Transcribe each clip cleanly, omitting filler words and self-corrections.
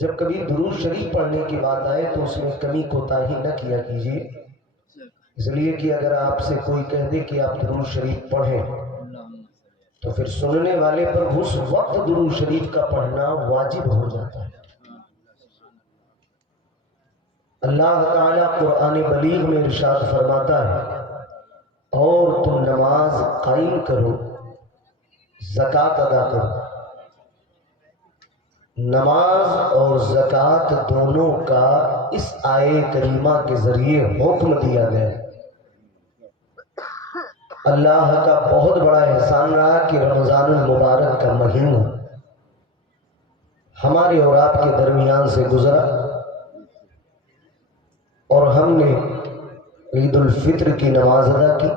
جب کبھی درود شریف پڑھنے کی بات آئے تو اس میں کمی کوتاہی نہ کیا کیجیے، اس لیے کہ اگر آپ سے کوئی کہہ دے کہ آپ درود شریف پڑھیں تو پھر سننے والے پر اس وقت درود شریف کا پڑھنا واجب ہو جاتا ہے۔ اللہ تعالیٰ قرآن بلیغ میں ارشاد فرماتا ہے، اور تم نماز قائم کرو، زکوٰۃ ادا کرو۔ نماز اور زکوٰۃ دونوں کا اس آیے کریمہ کے ذریعے حکم دیا گیا۔ اللہ کا بہت بڑا احسان رہا کہ رمضان المبارک کا مہینہ ہمارے اور آپ کے درمیان سے گزرا، اور ہم نے عید الفطر کی نماز ادا کی۔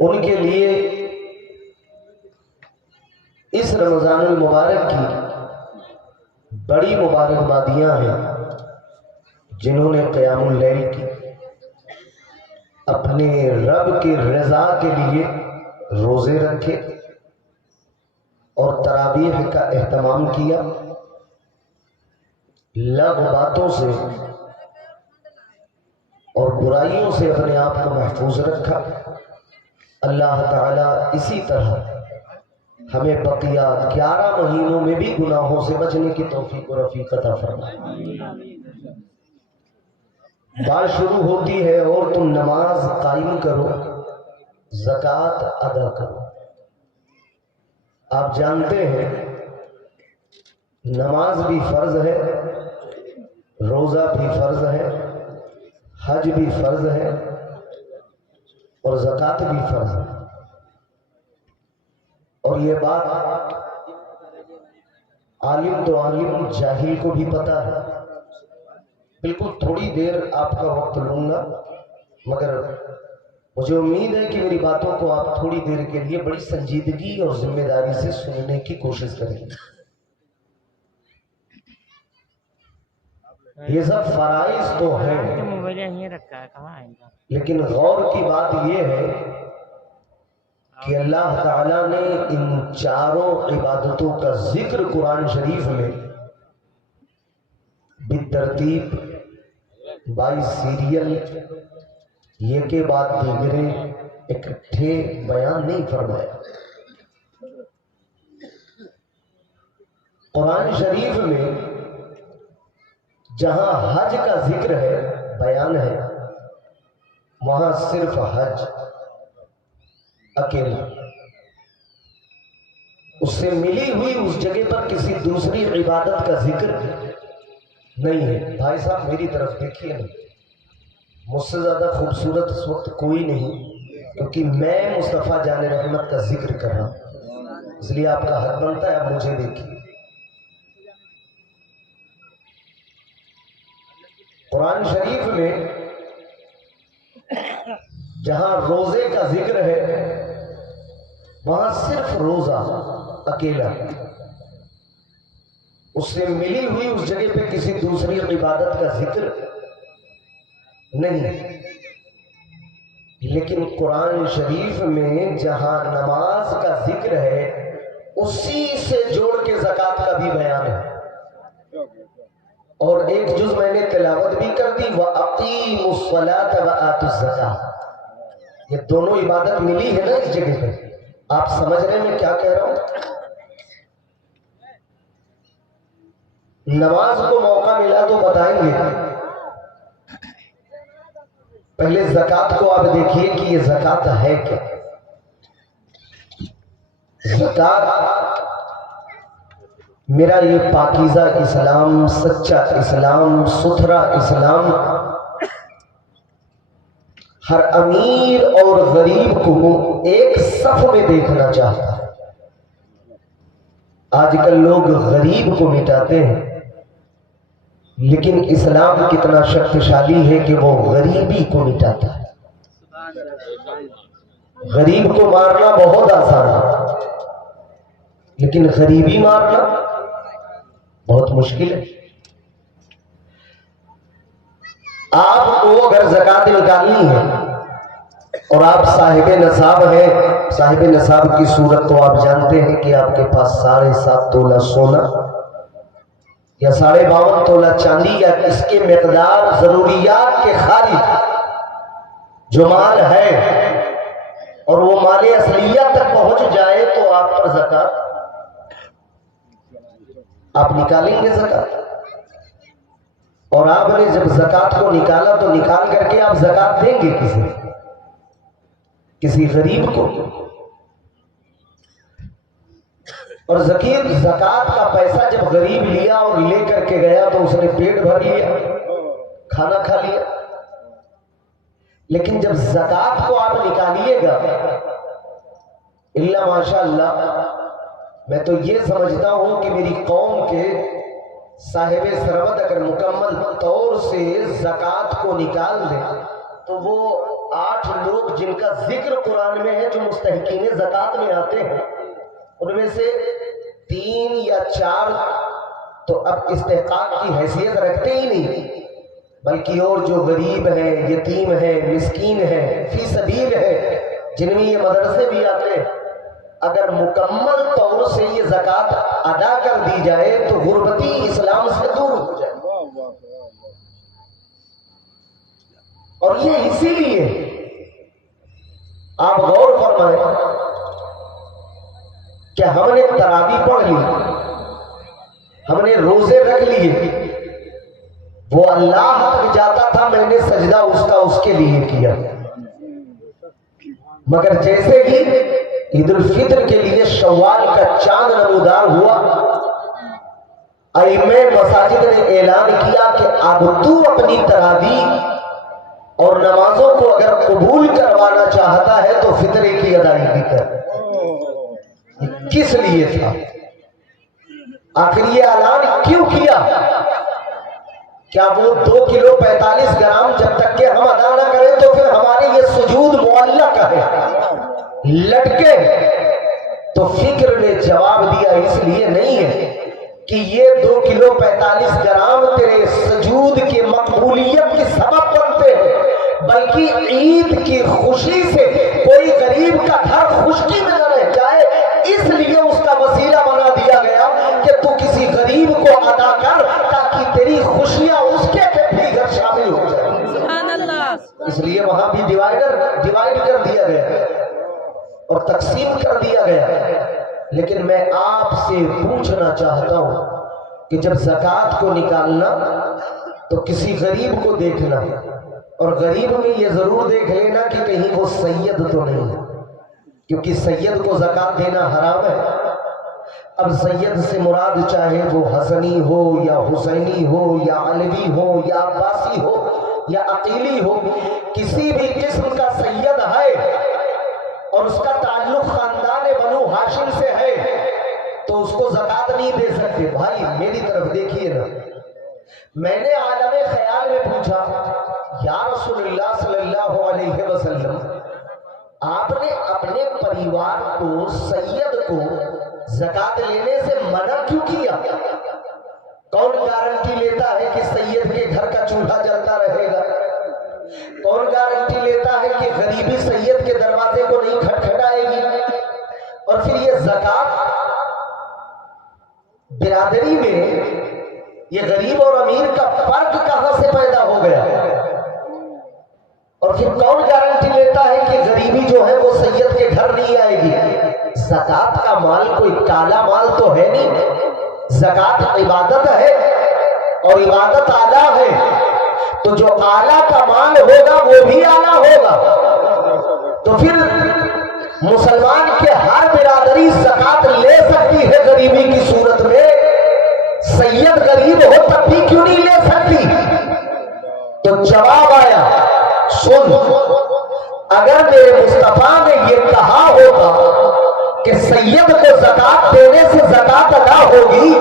ان کے لیے اس رمضان المبارک کی بڑی مبارکبادیاں ہیں، جنہوں نے قیام اللیل کی، اپنے رب کی رضا کے لیے روزے رکھے اور تراویح کا اہتمام کیا، لغو باتوں سے اور برائیوں سے اپنے آپ کو محفوظ رکھا۔ اللہ تعالیٰ اسی طرح ہمیں بقیہ 11 مہینوں میں بھی گناہوں سے بچنے کی توفیق و رفیق عطا فرمائے۔ بات شروع ہوتی ہے، اور تم نماز قائم کرو، زکوٰۃ ادا کرو۔ آپ جانتے ہیں نماز بھی فرض ہے، روزہ بھی فرض ہے، حج بھی فرض ہے، اور زکوٰۃ بھی فرض ہے۔ اور یہ بات عالم تو عالم، جاہل کو بھی پتا ہے۔ بالکل تھوڑی دیر آپ کا وقت لوں گا، مگر مجھے امید ہے کہ میری باتوں کو آپ تھوڑی دیر کے لیے بڑی سنجیدگی اور ذمہ داری سے سننے کی کوشش کریں گے۔ یہ سب فرائض تو ہیں، لیکن غور کی بات یہ ہے کہ اللہ تعالیٰ نے ان چاروں عبادتوں کا ذکر قرآن شریف میں بالترتیب 22 سیریل یہ کے بعد دیگرے اکٹھے بیان نہیں فرمایا۔ قرآن شریف میں جہاں حج کا ذکر ہے، بیان ہے، وہاں صرف حج اکیلا، اس سے ملی ہوئی اس جگہ پر کسی دوسری عبادت کا ذکر نہیں ہے۔ بھائی صاحب میری طرف دیکھیے نا، مجھ سے زیادہ خوبصورت اس وقت کوئی نہیں، کیونکہ میں مصطفیٰ جان رحمت کا ذکر کر رہا ہوں، اس لیے آپ کا حق بنتا ہے آپ مجھے دیکھیے۔ قرآن شریف میں جہاں روزے کا ذکر ہے، وہاں صرف روزہ اکیلا، اس سے ملی ہوئی اس جگہ پہ کسی دوسری عبادت کا ذکر نہیں۔ لیکن قرآن شریف میں جہاں نماز کا ذکر ہے، اسی سے جوڑ کے زکوٰۃ کا بھی بیان ہے، اور ایک جز میں نے تلاوت بھی کر دی، وَأَقِيمُوا الصَّلَاةَ وَآتُوا الزَّكَاةَ۔ یہ دونوں عبادت ملی ہے نا اس جگہ پہ۔ آپ سمجھ رہے ہیں میں کیا کہہ رہا ہوں؟ نماز کو موقع ملا تو بتائیں گے، پہلے زکوٰۃ کو آپ دیکھیے کہ یہ زکوٰۃ ہے کیا۔ زکوٰۃ میرا یہ پاکیزہ اسلام، سچا اسلام، ستھرا اسلام ہر امیر اور غریب کو ایک صف میں دیکھنا چاہتا ہے۔ آج کل لوگ غریب کو مٹاتے ہیں، لیکن اسلام کتنا شکتیشالی ہے کہ وہ غریبی کو مٹاتا ہے۔ غریب کو مارنا بہت آسان ہے، لیکن غریبی مارنا بہت مشکل ہے۔ آپ کو اگر زکوٰۃ نکالنی ہے اور آپ صاحب نصاب ہیں، صاحب نصاب کی صورت تو آپ جانتے ہیں کہ آپ کے پاس 7.5 تولہ سونا یا 52.5 تولہ چاندی یا اس کے مقدار ضروریات کے خارج جو مال ہے اور وہ مال اصلیہ تک پہنچ جائے تو آپ پر زکات آپ نکالیں گے زکات. اور آپ نے جب زکات کو نکالا تو نکال کر کے آپ زکات دیں گے کسی غریب کو. اور زکات کا پیسہ جب غریب لیا اور لے کر کے گیا تو اس نے پیٹ بھر لیا, کھانا کھا لیا. لیکن جب زکات کو آپ نکالیے گا, اللہ ماشاء اللہ, میں تو یہ سمجھتا ہوں کہ میری قوم کے صاحب ثروت اگر مکمل طور سے زکات کو نکال دیں تو وہ 8 لوگ جن کا ذکر قرآن میں ہے جو مستحقین زکات میں آتے ہیں, ان میں سے 3 یا 4 تو اب استحقاق کی حیثیت رکھتے ہی نہیں, بلکہ اور جو غریب ہیں, یتیم ہیں, مسکین ہیں, فی سبیل ہے, جن میں یہ مدرسے بھی آتے ہیں, اگر مکمل طور سے یہ زکات ادا کر دی جائے تو غربتی اسلام سے دور ہو جائے. اور یہ اسی لیے آپ غور فرمائیں کہ ہم نے تراویح پڑھ لی, ہم نے روزے رکھ لیے, وہ اللہ تک جاتا تھا, میں نے سجدہ اس کے لیے کیا, مگر جیسے ہی عید الفطر کے لیے شوال کا چاند نمودار ہوا, ائمہ مساجد نے اعلان کیا کہ اب تو اپنی تراویح اور نمازوں کو اگر قبول کروانا چاہتا ہے تو فطرے کی ادائیگی کر. کس لیے تھا آخر یہ اعلان کیوں کیا؟ کیا وہ 2 کلو 45 گرام جب تک کہ ہم ادا نہ کریں تو پھر ہمارے یہ سجود معلق ہے, لٹکے؟ تو فکر نے جواب دیا اس لیے نہیں ہے کہ یہ 2 کلو 45 گرام تیرے سجود کی مقبولیت کی سبب بنتے ہیں, بلکہ عید کی خوشی سے کوئی غریب کا گھر خشکی میں نہ رہ جائے, اس لیے اس کا وسیلہ بنا دیا گیا کہ تو کسی غریب کو ادا کر تاکہ تیری خوشیاں اس کے بھی گھر شامل ہو جائیں. سبحان اللہ. اس لیے وہاں بھی ڈیوائیڈ کر دیا گیا اور تقسیم کر دیا گیا. لیکن میں آپ سے پوچھنا چاہتا ہوں کہ جب زکات کو نکالنا تو کسی غریب کو دیکھنا, اور غریب میں یہ ضرور دیکھ لینا کہ کہیں وہ سید تو نہیں ہے, کیونکہ سید کو زکات دینا حرام ہے. اب سید سے مراد چاہے وہ حسنی ہو یا حسینی ہو یا علوی ہو یا عباسی ہو یا عقیلی ہو, کسی بھی قسم کا سید ہے اور اس کا تعلق خاندان بنو ہاشم سے ہے تو اس کو زکات نہیں دے سکتے. بھائی میری طرف دیکھیے نا, میں نے عالم خیال میں پوچھا یا رسول اللہ صلی اللہ علیہ وسلم, آپ نے اپنے پریوار کو, سید کو زکات لینے سے منع کیوں کیا؟ کون گارنٹی لیتا ہے کہ سید کے گھر کا چولہا جلتا رہے گا؟ کون گارنٹی لیتا ہے کہ غریبی سید کے دروازے کو نہیں کھٹکھٹائے گی؟ اور پھر یہ زکات برادری میں یہ غریب اور امیر کا فرق کہاں سے پیدا ہو گیا؟ اور پھر کون گارنٹی لیتا ہے کہ غریبی جو ہے وہ سید کے گھر نہیں آئے گی؟ زکات کا مال کوئی کالا مال تو ہے نہیں, زکات عبادت ہے اور عبادت اعلیٰ ہے, تو جو اعلیٰ کا مال ہوگا وہ بھی اعلیٰ ہوگا. تو پھر مسلمان کے ہر برادری زکات لے سکتی ہے غریبی کی صورت میں, سید غریب ہو تب بھی کیوں نہیں لے سکتی؟ تو جواب آیا, سن, اگر میرے مصطفیٰ نے یہ کہا ہوگا کہ سید کو زکات دینے سے زکات ادا ہوگی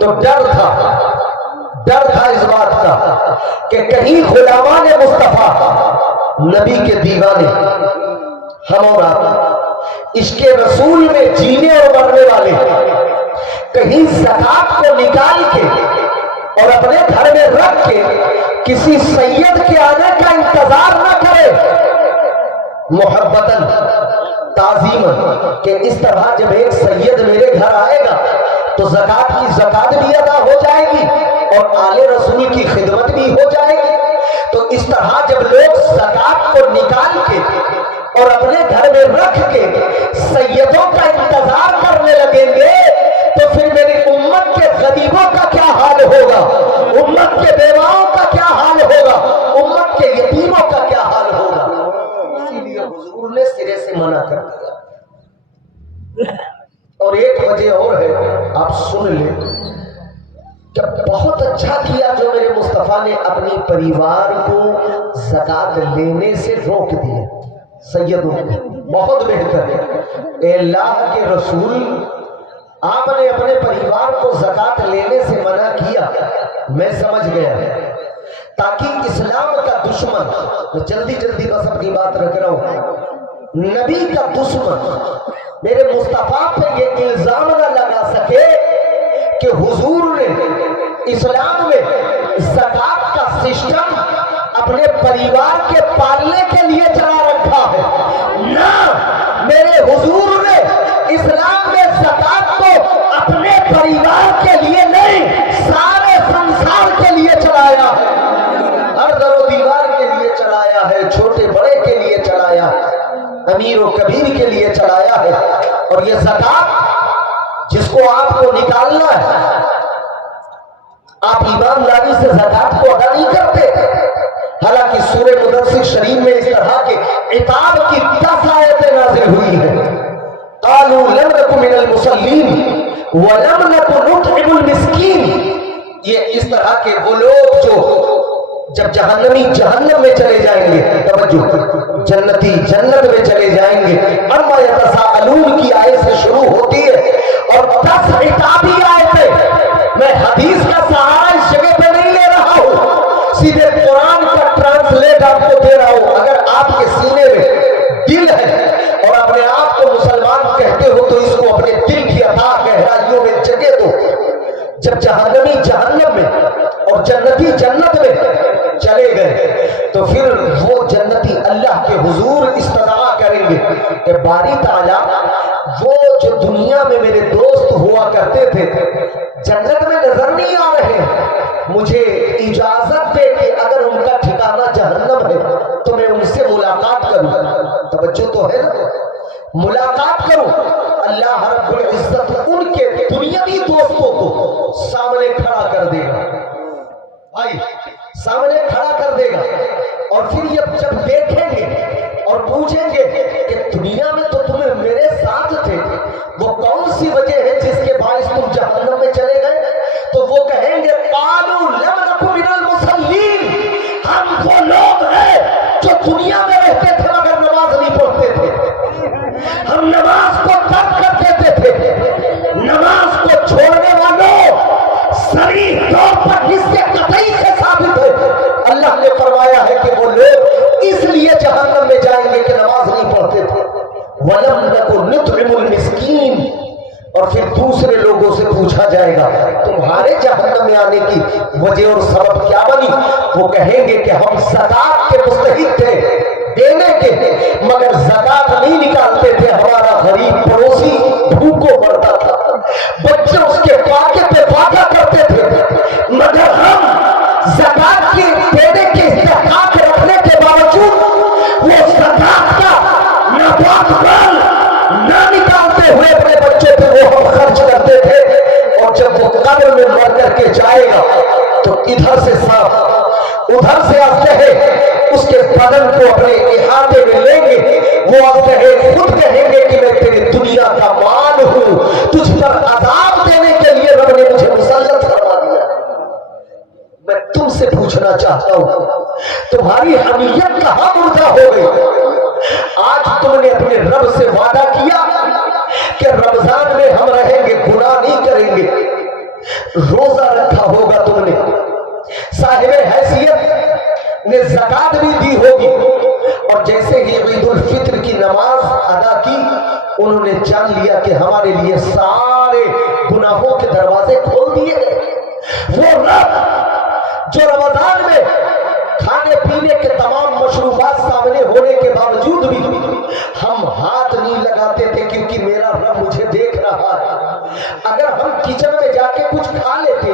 تو ڈر تھا اس بات کا کہ کہیں غلامان مصطفیٰ, نبی کے دیوانے, ہم اور آپ عشق رسول میں جینے اور مرنے والے, کہیں زکات کو نکال کے اور اپنے گھر میں رکھ کے کسی سید کے آنے کا انتظار نہ کرے محبتاً تعظیماً, کہ اس طرح جب ایک سید میرے گھر آئے گا تو زکات کی زکات بھی ادا ہو جائے گی اور آل رسول کی خدمت بھی ہو جائے گی۔ تو اس طرح جب لوگ زکات کو نکال کے اور اپنے گھر میں رکھ کے سیدوں کا انتظار کرنے لگیں گے تو پھر میری امت کے غریبوں کا کیا حال ہوگا، امت کے بیواؤں کا کیا حال ہوگا، امت کے یتیموں کا کیا حال ہوگا۔ اسی لیے حضور نے سرے سے منع کر دیا۔ اور ایک وجہ اور ہے، آپ سن لیں کہ بہت اچھا کیا جو میرے مصطفیٰ نے اپنی پریوار کو زکات لینے سے روک دیا۔ سیدوں بہت بہتر ہے، اے اللہ کے رسول آپ نے اپنے پریوار کو زکات لینے سے منع کیا، میں سمجھ گیا تاکہ اسلام کا دشمن، جلدی جلدی بس اپنی بات رکھ رہا ہوں، نبی کا دشمن میرے مصطفیٰ پہ یہ الزام نہ لگا سکے کہ حضور نے اسلام میں زکات کا سسٹم اپنے پریوار کے پالنے کے لیے چلا رکھا ہے۔ نہ، میرے حضور نے اسلام میں زکات کو اپنے پریوار کے لیے نہیں، سارے سنسار کے لیے چلایا ہے، ہر در و دیوار کے لیے چلایا ہے، چھوٹے بڑے کے لیے چلایا ہے، امیر و کبیر کے لیے چلایا ہے۔ اور یہ زکات جس کو آپ کو نکالنا ہے، آپ ایمانداری سے زکات کو ادا نہیں کرتے۔ حالانکہ سورہ مدثر شریف میں اس طرح کے عتاب کی 10 آیتیں نازل ہوئی ہیں۔ قالوا لم نکن من المصلین ولم نکن نطعم المسکین۔ یہ اس طرح کے وہ لوگ جو جب جہنمی جہنم میں چلے جائیں گے، توجہ، جنتی جنت میں چلے جائیں گے، اما یتساءلون کی آیت سے شروع ہوتی ہے اور 10 عتابی آیتیں۔ میں حدیث کا سہارا اس جگہ پہ نہیں لے رہا ہوں، سیدھے قرآن کا ٹرانسلیٹ آپ کو دے رہا ہوں۔ اگر آپ کے سینے میں دل ہے اور اپنے آپ کو مسلمان کہتے ہو تو اس کو اپنے دل کی عطا گہرائیوں میں جگہ دو۔ جب جہنمی جہنم میں اور جنتی جنت میں چلے گئے تو پھر وہ جنتی اللہ کے حضور استدعا کریں گے کہ باری تعالیٰ وہ جو دنیا میں میرے دوست ہوا کرتے تھے جنت میں نظر نہیں آ رہے، مجھے اجازت دے کہ اگر ان کا ٹھکانہ جہنم ہے تو میں ان سے ملاقات کروں۔ توجہ تو ہے نا، ملاقات کروں۔ اللہ رب العزت ان کے دنیاوی دوستوں کو سامنے کھڑا کر دے گا، بھائی سامنے کھڑا کر دے گا، اور پھر یہ جب دیکھیں گے اور پوچھیں گے کہ دنیا میں تو تمہیں میرے ساتھ تھے، وہ کون سی وجہ ہے جس کے باعث تم جہنم میں چلے گئے؟ تو وہ کہیں گے قالوا لم نکن من المصلین، ہم وہ لوگ ہیں جو دنیا میں رہتے تھے مگر نماز نہیں پڑھتے تھے، ہم نماز کو ترک کر دیتے تھے، نماز کو چھوڑنے والوں صریح طور پر حصے قطعی سے ثابت ہے۔ اللہ نے فرمایا ہے کہ وہ لوگ اس لیے جہنم میں جائیں گے کہ نماز نہیں پڑھتے تھے۔ وَلَمْ نَكُنْ نُطْعِمُ الْمِسْكِينَ، اور پھر دوسرے لوگوں سے پوچھا جائے گا تمہارے جہنم میں آنے کی وجہ اور سبب کیا بنی؟ وہ کہیں گے کہ ہم زکات کے مستحق تھے دینے کے، مگر زکات نہیں نکالتے تھے، ہمارا غریب پڑوسی بھوکوں مرتا تھا، بچے اس کے فاقے پہ فاقہ کرتے تھے، مگر ہم زکات کی دینے کے استحقاق رکھنے کے باوجود وہ زکات کا ناپاک مال نہ نکالتے ہوئے اپنے بچے پہ وہ ہم خرچ کرتے تھے۔ اور جب وہ قبر میں مر کر کے جائے گا تو ادھر سے سانپ ادھر سے اژدہے اس کے بدن کو اپنے احاطے میں لیں گے، وہ اژدہے خود کہیں گے کہ میں تیری دنیا کا مال ہوں، تجھ پر عذاب دینے کے لیے رب نے مجھے مسلط فرما دیا۔ میں تم سے پوچھنا چاہتا ہوں تمہاری حمیت کہاں مردہ ہو گئی؟ آج تم نے اپنے رب سے وعدہ کیا کہ رمضان میں ہم رہیں گے، گناہ نہیں کریں گے، روزہ رکھا ہوگا، تم نے صاحب حیثیت نے زکات بھی دی ہوگی، اور جیسے ہی عید الفطر کی نماز ادا کی انہوں نے جان لیا کہ ہمارے لیے سارے گناہوں کے دروازے کھول دیے گئے۔ وہ رب جو رمضان میں کھانے پینے کے تمام مشروبات سامنے ہونے کے باوجود بھی ہم ہاتھ نہیں لگاتے تھے کیونکہ میرا رب مجھے دیکھ رہا رہا ہے. اگر ہم کچن میں جا کے کچھ کھا لیتے